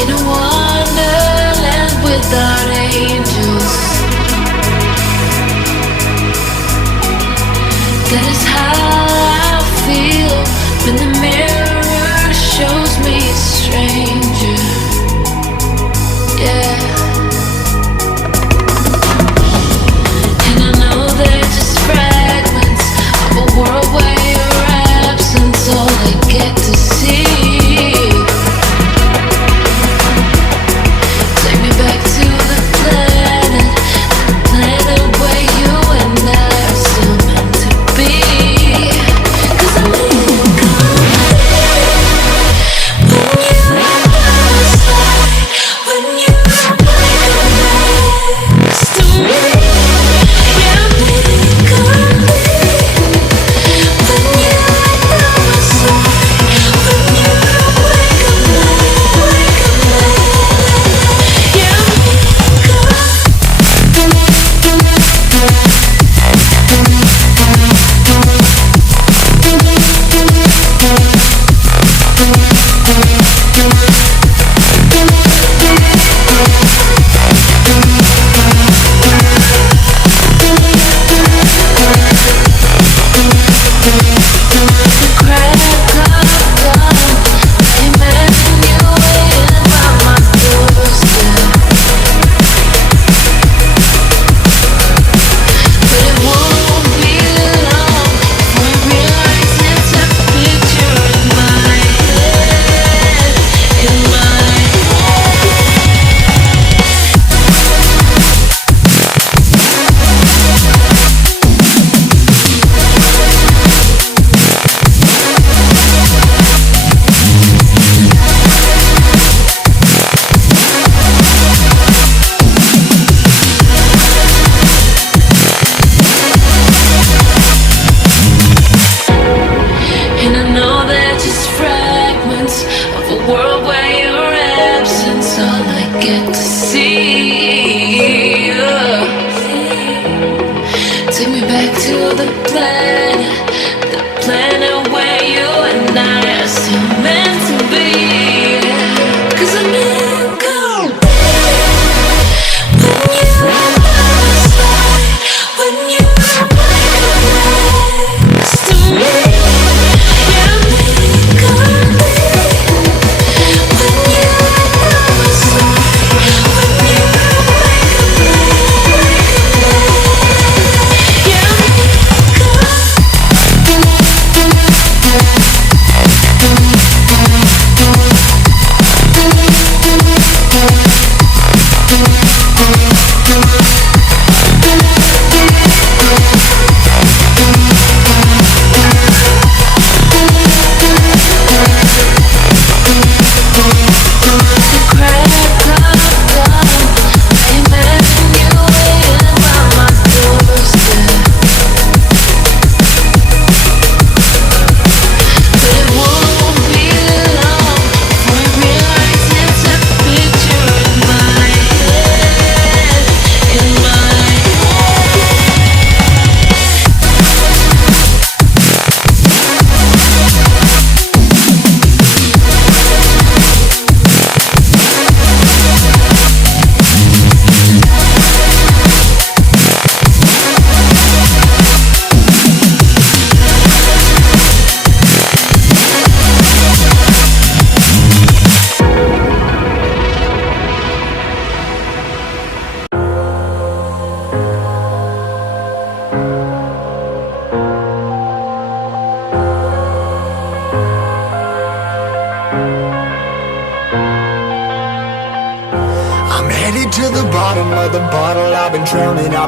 in a wonderland without angels. That is how I feel when the mirror shows me a stranger. Yeah. And I know they're just fragments of a world where your absence all I get to see. Take me back to the planet where you and I are still meant to be. 'Cause I'm in when you next to me. Yeah, I'm in when you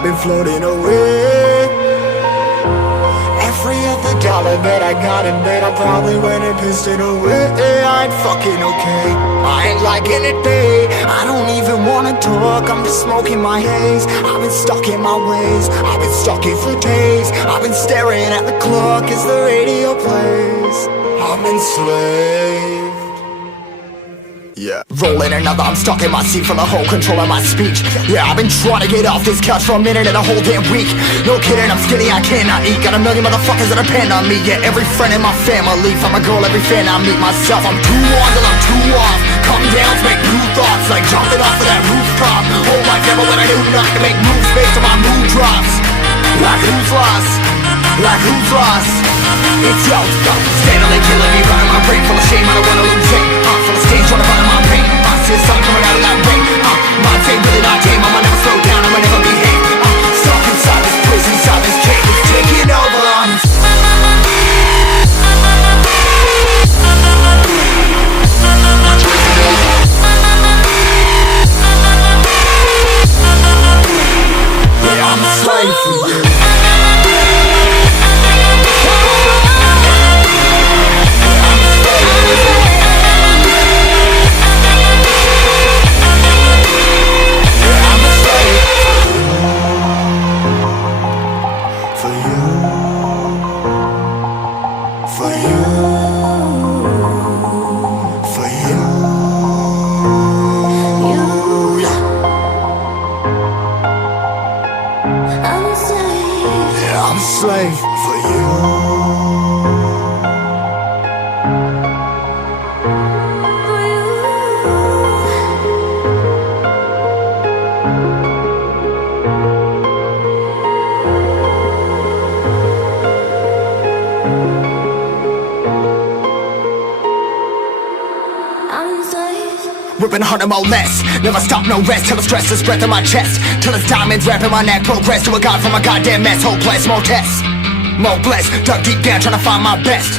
I've been floating away. Every other dollar that I got in bed, I probably went and pissed it away. I ain't fucking okay, I ain't liking it, babe. I don't even wanna talk, I'm just smoking my haze. I've been stuck in my ways, I've been stuck here for days. I've been staring at the clock as the radio plays. I'm enslaved. Yeah, rolling another, I'm stuck in my seat from the whole control of my speech. Yeah, I've been trying to get off this couch for a minute and a whole damn week. No kidding, I'm skinny, I cannot eat. Got a million motherfuckers that depend on me. Yeah, every friend in my family, from a girl, every fan I meet myself. I'm too on till I'm too off. come down to make new thoughts, like jumping off of that rooftop. Hold my camera when I do not to make moves based on my mood drops. Like who's lost? Like who's lost? It's yo, stand on they killing me, running my brain full of shame, I don't wanna lose it. Full of stage, trying to find my pain. See the sun coming out of that rain. Minds ain't really not tame, I'ma never slow down, I'ma never behave. Stuck inside this prison, inside this cage, it's taking over. I'm a slave for you. I'm a slave for you. Ripping harder, more less. Never stop, no rest. Till the stress is breath in my chest. Till it's diamonds wrapping my neck. Progress to a god from a goddamn mess. Hopeless, more tests, more blessed. Dug deep down trying to find my best.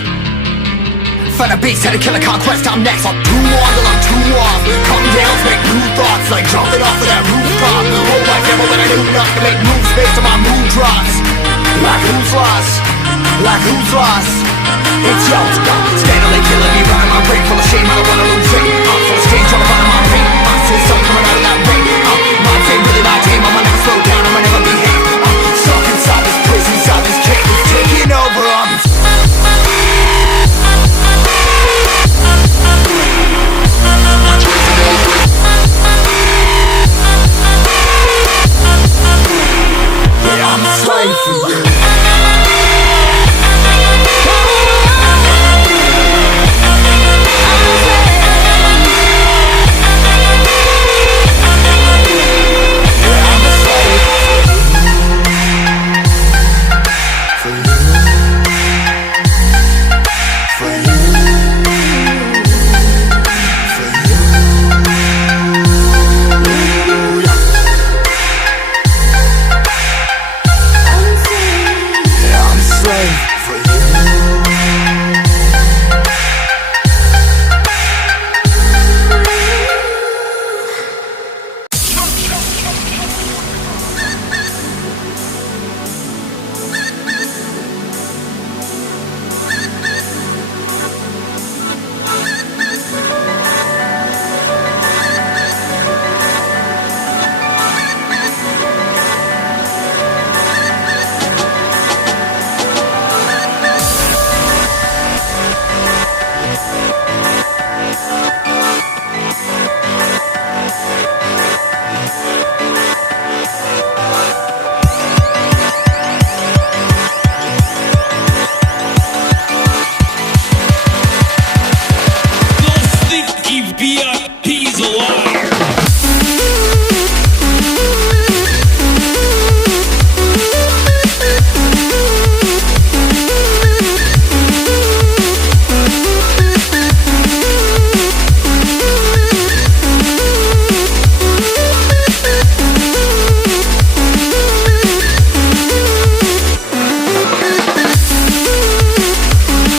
Find a beast, had to kill a conquest. I'm next. I'm too on till I'm too off. Come down to make new thoughts, like jumping off of that rooftop. Hold my camera when I do not to make moves based on my mood drops. Like who's lost? Like who's lost? It's yo, stand on they killing me, running my brain full of shame, I don't wanna lose it. Full of stage, trying to find my pain. See the sun coming out of that rain. Minds ain't really not tame, I'm